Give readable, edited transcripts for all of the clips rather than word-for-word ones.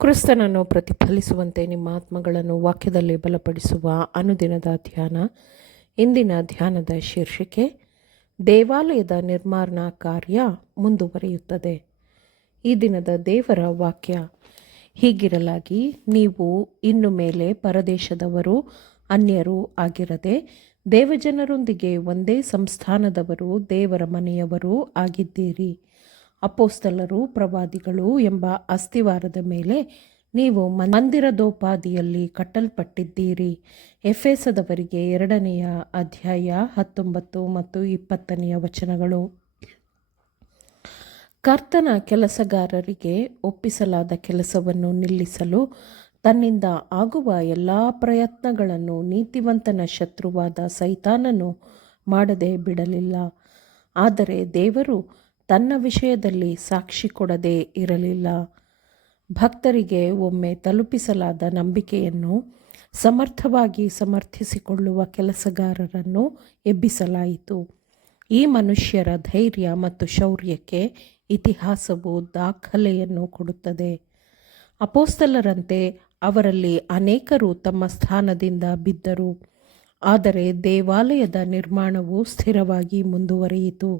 ಕ್ರಿಸ್ತನನ್ನು ಪ್ರತಿಫಲಿಸುವಂತೆ ನಿಮ್ಮ ಆತ್ಮಗಳನ್ನು ವಾಕ್ಯದಲ್ಲಿ ಬಲಪಡಿಸುವ ಅನುದಿನದ ಧ್ಯಾನ. ಇಂದಿನ ಧ್ಯಾನದ ಶೀರ್ಷಿಕೆ, ದೇವಾಲಯದ ನಿರ್ಮಾಣ ಕಾರ್ಯ ಮುಂದುವರಿಯುತ್ತದೆ. ಈ ದಿನದ ದೇವರ ವಾಕ್ಯ ಹೀಗಿರಲಾಗಿ, ನೀವು ಇನ್ನು ಮೇಲೆ ಪರದೇಶದವರು, ಅನ್ಯರೂ ಆಗಿರದೆ ದೇವಜನರೊಂದಿಗೆ ಒಂದೇ ಸಂಸ್ಥಾನದವರು, ದೇವರ ಮನೆಯವರೂ ಆಗಿದ್ದೀರಿ. ಅಪೊಸ್ತಲರು, ಪ್ರವಾದಿಗಳು ಎಂಬ ಅಸ್ತಿವಾರದ ಮೇಲೆ ನೀವು ಮಂದಿರದೋಪಾದಿಯಲ್ಲಿ ಕಟ್ಟಲ್ಪಟ್ಟಿದ್ದೀರಿ. ಎಫೆಸದವರಿಗೆ 2ನೇ ಅಧ್ಯಾಯ 19 ಮತ್ತು 20ನೇ ವಚನಗಳು. ಕರ್ತನ ಕೆಲಸಗಾರರಿಗೆ ಒಪ್ಪಿಸಲಾದ ಕೆಲಸವನ್ನು ನಿಲ್ಲಿಸಲು ತನ್ನಿಂದ ಆಗುವ ಎಲ್ಲ ಪ್ರಯತ್ನಗಳನ್ನು ನೀತಿವಂತನ ಶತ್ರುವಾದ ಸೈತಾನನು ಮಾಡದೆ ಬಿಡಲಿಲ್ಲ. ಆದರೆ ದೇವರು ತನ್ನ ವಿಷಯದಲ್ಲಿ ಸಾಕ್ಷಿ ಕೊಡದೆ ಇರಲಿಲ್ಲ. ಭಕ್ತರಿಗೆ ಒಮ್ಮೆ ತಲುಪಿಸಲಾದ ನಂಬಿಕೆಯನ್ನು ಸಮರ್ಥವಾಗಿ ಸಮರ್ಥಿಸಿಕೊಳ್ಳುವ ಕೆಲಸಗಾರರನ್ನು ಎಬ್ಬಿಸಲಾಯಿತು. ಈ ಮನುಷ್ಯರ ಧೈರ್ಯ ಮತ್ತು ಶೌರ್ಯಕ್ಕೆ ಇತಿಹಾಸವು ದಾಖಲೆಯನ್ನು ಕೊಡುತ್ತದೆ. ಅಪೊಸ್ತಲರಂತೆ ಅವರಲ್ಲಿ ಅನೇಕರು ತಮ್ಮ ಸ್ಥಾನದಿಂದ ಬಿದ್ದರು, ಆದರೆ ದೇವಾಲಯದ ನಿರ್ಮಾಣವು ಸ್ಥಿರವಾಗಿ ಮುಂದುವರಿಯಿತು.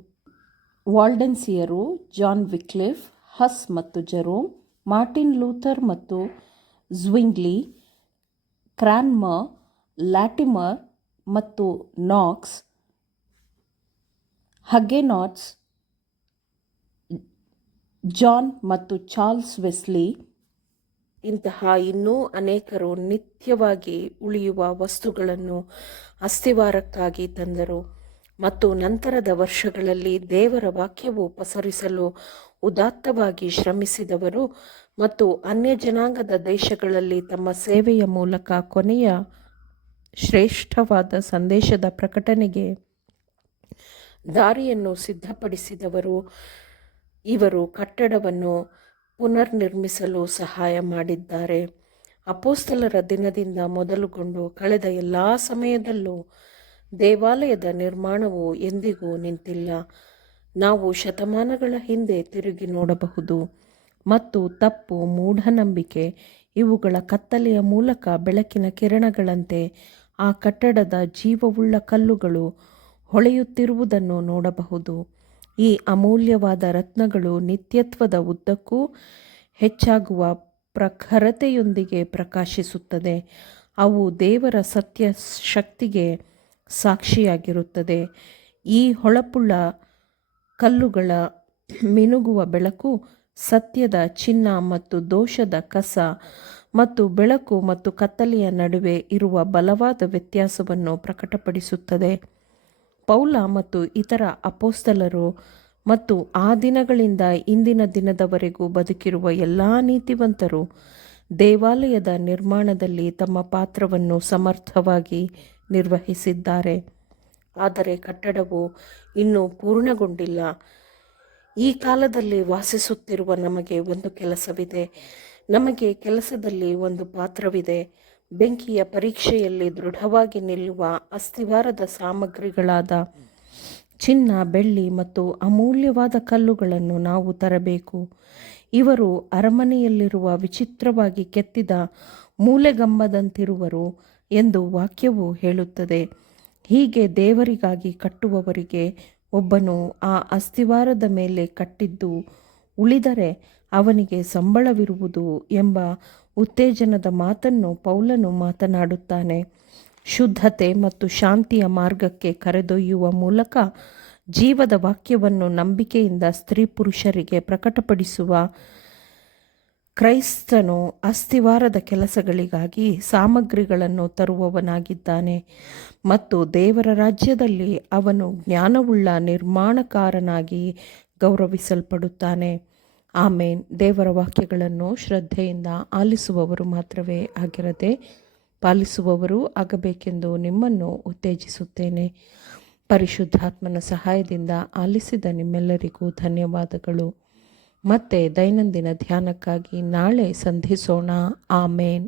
ವಾಲ್ಡೆನ್ಸಿಯರು, ಜಾನ್ ವಿಕ್ಲಿಫ್, ಹಸ್ ಮತ್ತು ಜೆರೋಮ್, ಮಾರ್ಟಿನ್ ಲೂಥರ್ ಮತ್ತು ಝ್ವಿಂಗ್ಲಿ, ಕ್ರಾನ್ಮರ್, ಲ್ಯಾಟಿಮರ್ ಮತ್ತು ನಾಕ್ಸ್, ಹಗ್ಗೆನಾಟ್ಸ್, ಜಾನ್ ಮತ್ತು ಚಾರ್ಲ್ಸ್ ವೆಸ್ಲಿ ಇಂತಹ ಇನ್ನೂ ಅನೇಕರು ನಿತ್ಯವಾಗಿ ಉಳಿಯುವ ವಸ್ತುಗಳನ್ನು ಅಸ್ತಿವಾರಕ್ಕಾಗಿ ತಂದರು. ಮತ್ತು ನಂತರದ ವರ್ಷಗಳಲ್ಲಿ ದೇವರ ವಾಕ್ಯವು ಪಸರಿಸಲು ಉದಾತ್ತವಾಗಿ ಶ್ರಮಿಸಿದವರು ಮತ್ತು ಅನ್ಯ ಜನಾಂಗದ ದೇಶಗಳಲ್ಲಿ ತಮ್ಮ ಸೇವೆಯ ಮೂಲಕ ಕೊನೆಯ ಶ್ರೇಷ್ಠವಾದ ಸಂದೇಶದ ಪ್ರಕಟಣೆಗೆ ದಾರಿಯನ್ನು ಸಿದ್ಧಪಡಿಸಿದವರು ಇವರು ಕಟ್ಟಡವನ್ನು ಪುನರ್ನಿರ್ಮಿಸಲು ಸಹಾಯ ಮಾಡಿದ್ದಾರೆ. ಅಪೊಸ್ತಲರ ದಿನದಿಂದ ಮೊದಲುಗೊಂಡು ಕಳೆದ ಎಲ್ಲ ಸಮಯದಲ್ಲೂ ದೇವಾಲಯದ ನಿರ್ಮಾಣವು ಎಂದಿಗೂ ನಿಂತಿಲ್ಲ. ನಾವು ಶತಮಾನಗಳ ಹಿಂದೆ ತಿರುಗಿ ನೋಡಬಹುದು ಮತ್ತು ತಪ್ಪು, ಮೂಢನಂಬಿಕೆ ಇವುಗಳ ಕತ್ತಲೆಯ ಮೂಲಕ ಬೆಳಕಿನ ಕಿರಣಗಳಂತೆ ಆ ಕಟ್ಟಡದ ಜೀವವುಳ್ಳ ಕಲ್ಲುಗಳು ಹೊಳೆಯುತ್ತಿರುವುದನ್ನು ನೋಡಬಹುದು. ಈ ಅಮೂಲ್ಯವಾದ ರತ್ನಗಳು ನಿತ್ಯತ್ವದ ಉದ್ದಕ್ಕೂ ಹೆಚ್ಚಾಗುವ ಪ್ರಖರತೆಯೊಂದಿಗೆ ಪ್ರಕಾಶಿಸುತ್ತದೆ. ಅವು ದೇವರ ಸತ್ಯ ಶಕ್ತಿಗೆ ಸಾಕ್ಷಿಯಾಗಿರುತ್ತದೆ. ಈ ಹೊಳಪುಳ್ಳ ಕಲ್ಲುಗಳ ಮಿನುಗುವ ಬೆಳಕು ಸತ್ಯದ ಚಿನ್ನ ಮತ್ತು ದೋಷದ ಕಸ ಮತ್ತು ಬೆಳಕು ಮತ್ತು ಕತ್ತಲೆಯ ನಡುವೆ ಇರುವ ಬಲವಾದ ವ್ಯತ್ಯಾಸವನ್ನು ಪ್ರಕಟಪಡಿಸುತ್ತದೆ. ಪೌಲ ಮತ್ತು ಇತರ ಅಪೊಸ್ತಲರು ಮತ್ತು ಆ ದಿನಗಳಿಂದ ಇಂದಿನ ದಿನದವರೆಗೂ ಬದುಕಿರುವ ಎಲ್ಲ ನೀತಿವಂತರು ದೇವಾಲಯದ ನಿರ್ಮಾಣದಲ್ಲಿ ತಮ್ಮ ಪಾತ್ರವನ್ನು ಸಮರ್ಥವಾಗಿ ನಿರ್ವಹಿಸಿದ್ದಾರೆ. ಆದರೆ ಕಟ್ಟಡವು ಇನ್ನೂ ಪೂರ್ಣಗೊಂಡಿಲ್ಲ. ಈ ಕಾಲದಲ್ಲಿ ವಾಸಿಸುತ್ತಿರುವ ನಮಗೆ ಒಂದು ಕೆಲಸವಿದೆ. ನಮಗೆ ಕೆಲಸದಲ್ಲಿ ಒಂದು ಪಾತ್ರವಿದೆ. ಬೆಂಕಿಯ ಪರೀಕ್ಷೆಯಲ್ಲಿ ದೃಢವಾಗಿ ನಿಲ್ಲುವ ಅಸ್ತಿವಾರದ ಸಾಮಗ್ರಿಗಳಾದ ಚಿನ್ನ, ಬೆಳ್ಳಿ ಮತ್ತು ಅಮೂಲ್ಯವಾದ ಕಲ್ಲುಗಳನ್ನು ನಾವು ತರಬೇಕು. ಇವರು ಅರಮನೆಯಲ್ಲಿರುವ ವಿಚಿತ್ರವಾಗಿ ಕೆತ್ತಿದ ಮೂಲೆಗಂಬದಂತಿರುವರು ಎಂದು ವಾಕ್ಯವು ಹೇಳುತ್ತದೆ. ಹೀಗೆ ದೇವರಿಗಾಗಿ ಕಟ್ಟುವವರಿಗೆ ಒಬ್ಬನು ಆ ಅಸ್ತಿವಾರದ ಮೇಲೆ ಕಟ್ಟಿದ್ದು ಉಳಿದರೆ ಅವನಿಗೆ ಸಂಬಳವಿರುವುದು ಎಂಬ ಉತ್ತೇಜನದ ಮಾತನ್ನು ಪೌಲನು ಮಾತನಾಡುತ್ತಾನೆ. ಶುದ್ಧತೆ ಮತ್ತು ಶಾಂತಿಯ ಮಾರ್ಗಕ್ಕೆ ಕರೆದೊಯ್ಯುವ ಮೂಲಕ ಜೀವದ ವಾಕ್ಯವನ್ನು ನಂಬಿಕೆಯಿಂದ ಸ್ತ್ರೀ ಪುರುಷರಿಗೆ ಪ್ರಕಟಪಡಿಸುವ ಕ್ರೈಸ್ತನು ಅಸ್ತಿವಾರದ ಕೆಲಸಗಳಿಗಾಗಿ ಸಾಮಗ್ರಿಗಳನ್ನು ತರುವವನಾಗಿದ್ದಾನೆ ಮತ್ತು ದೇವರ ರಾಜ್ಯದಲ್ಲಿ ಅವನು ಜ್ಞಾನವುಳ್ಳ ನಿರ್ಮಾಣಕಾರನಾಗಿ ಗೌರವಿಸಲ್ಪಡುತ್ತಾನೆ. ಆಮೇನ್. ದೇವರ ವಾಕ್ಯಗಳನ್ನು ಶ್ರದ್ಧೆಯಿಂದ ಆಲಿಸುವವರು ಮಾತ್ರವೇ ಆಗಿರದೆ ಪಾಲಿಸುವವರು ಆಗಬೇಕೆಂದು ನಿಮ್ಮನ್ನು ಉತ್ತೇಜಿಸುತ್ತೇನೆ. ಪರಿಶುದ್ಧಾತ್ಮನ ಸಹಾಯದಿಂದ ಆಲಿಸಿದ ನಿಮ್ಮೆಲ್ಲರಿಗೂ ಧನ್ಯವಾದಗಳು. ಮತ್ತೆ ದೈನಂದಿನ ಧ್ಯಾನಕ್ಕಾಗಿ ನಾಳೆ ಸಂಧಿಸೋಣ. ಆಮೇನ್.